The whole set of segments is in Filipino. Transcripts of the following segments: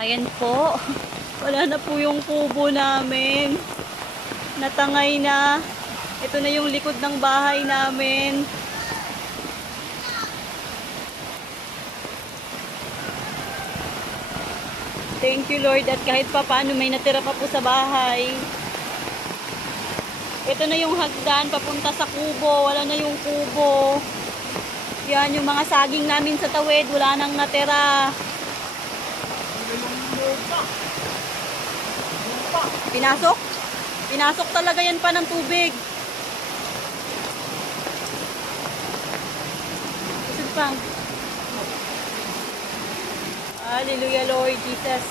Ayan po. Wala na po yung kubo namin. Natangay na. Ito na yung likod ng bahay namin. Thank you Lord at kahit pa paano may natira pa po sa bahay. Ito na yung hagdan papunta sa kubo. Wala na yung kubo. Yan yung mga saging namin sa tawid. Wala nang natira. Pinasok? Pinasok talaga yan pa ng tubig. Kusog pang. Hallelujah Lord Jesus.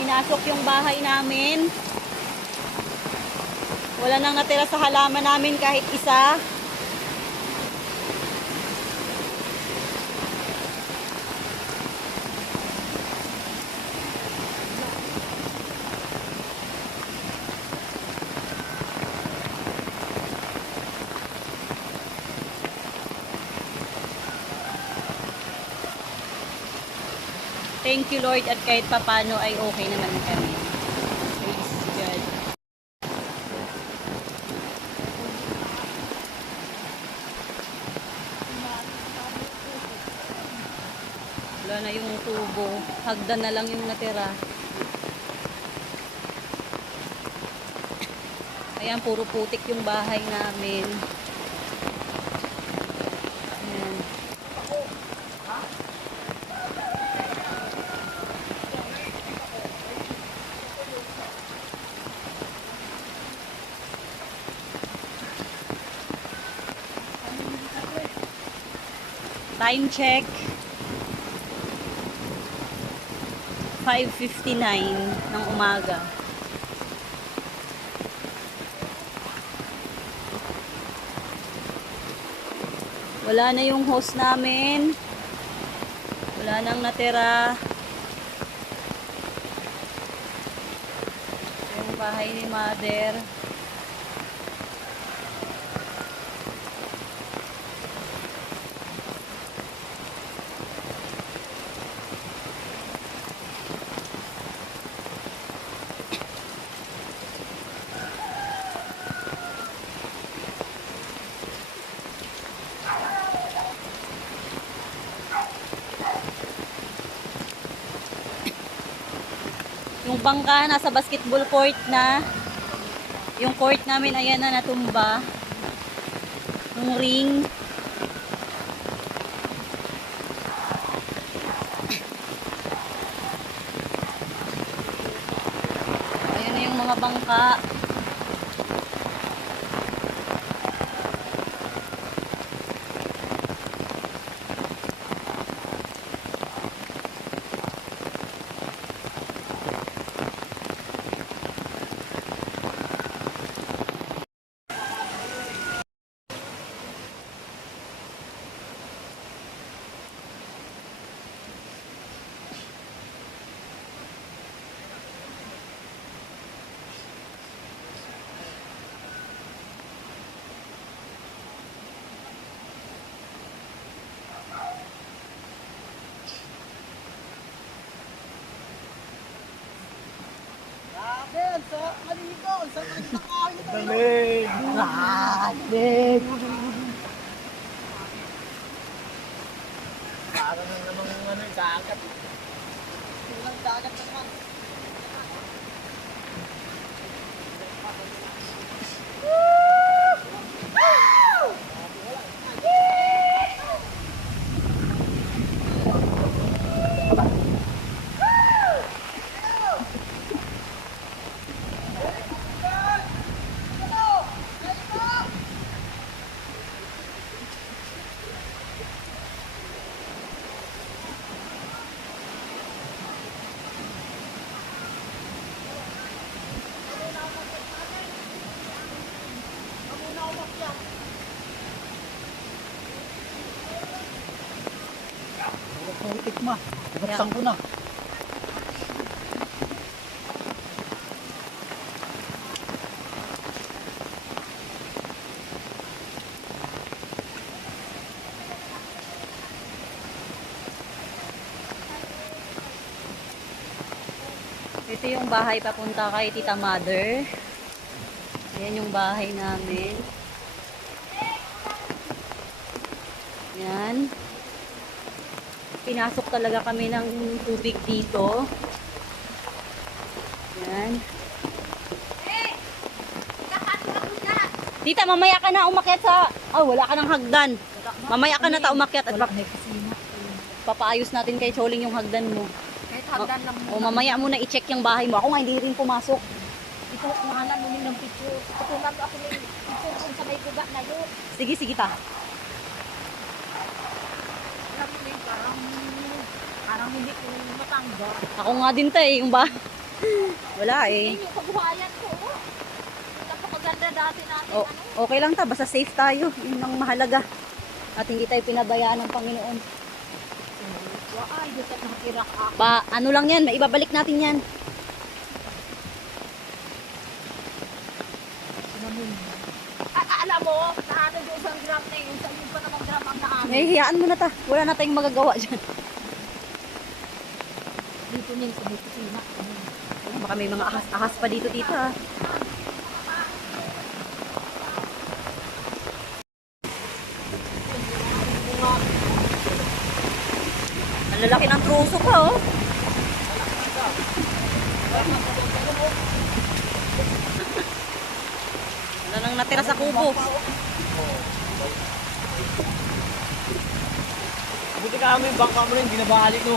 Pinasok yung bahay namin. Wala nang natira sa halaman namin kahit isa. Thank you Lord at kahit papano ay okay naman kami. Praise God. Wala na yung tubo. Hagdan na lang yung natira. Ayan, puro putik yung bahay namin. Ayan. Time check. 5:59 ng umaga. Wala na yung host namin. Wala nang natira. Yung bahay ni Mother. Yung bangka nasa basketball court na. Yung court namin ayan na natumba. Yung ring. Ayan na yung mga bangka. Dalig! Dalig! Parang namang ano yung dagat. Walang dagat naman. Putik ma. Buksan ko na. yung bahay papunta kay Tita Mother. Ayan yung bahay namin. Ayan. Pinasok talaga kami ng tubig dito. Ayan. Tita, mamaya ka na umakyat sa... Oh, wala ka ng hagdan. Mamaya ka na ta umakyat at papaayos natin kay Choling yung hagdan mo. Kahit hagdan lang O mamaya mo na i-check yung bahay mo. Ako nga hindi rin pumasok. Ito, mahalan mo ng picture. Patungan ko ako ng picture kung sa may guba na yun. Sige, sige ta. Alam mo yun, parang hindi ko matanggap. Ako nga din ta yung bahay. Wala eh. Yun yung kabuhayan ko. Napakaganda dati natin. O, okay lang ta, basta safe tayo. Yun ang mahalaga. At hindi tayo pinabayaan ng Panginoon. Ay, doon sa nakatira ka. Ano lang yan, maibabalik natin yan. Alam mo, naano yung isang gram na yun. Saan yung pa namang gram ang naano. Hiyaan mo na ta. Wala na tayong magagawa dyan. Dito niya sa may kusina. Baka may mga ahas pa dito tita. Ang lalaki ng truso pa oh. Wala nang natira sa kubo. Buti ka kami, bangka mo rin, binabalik no.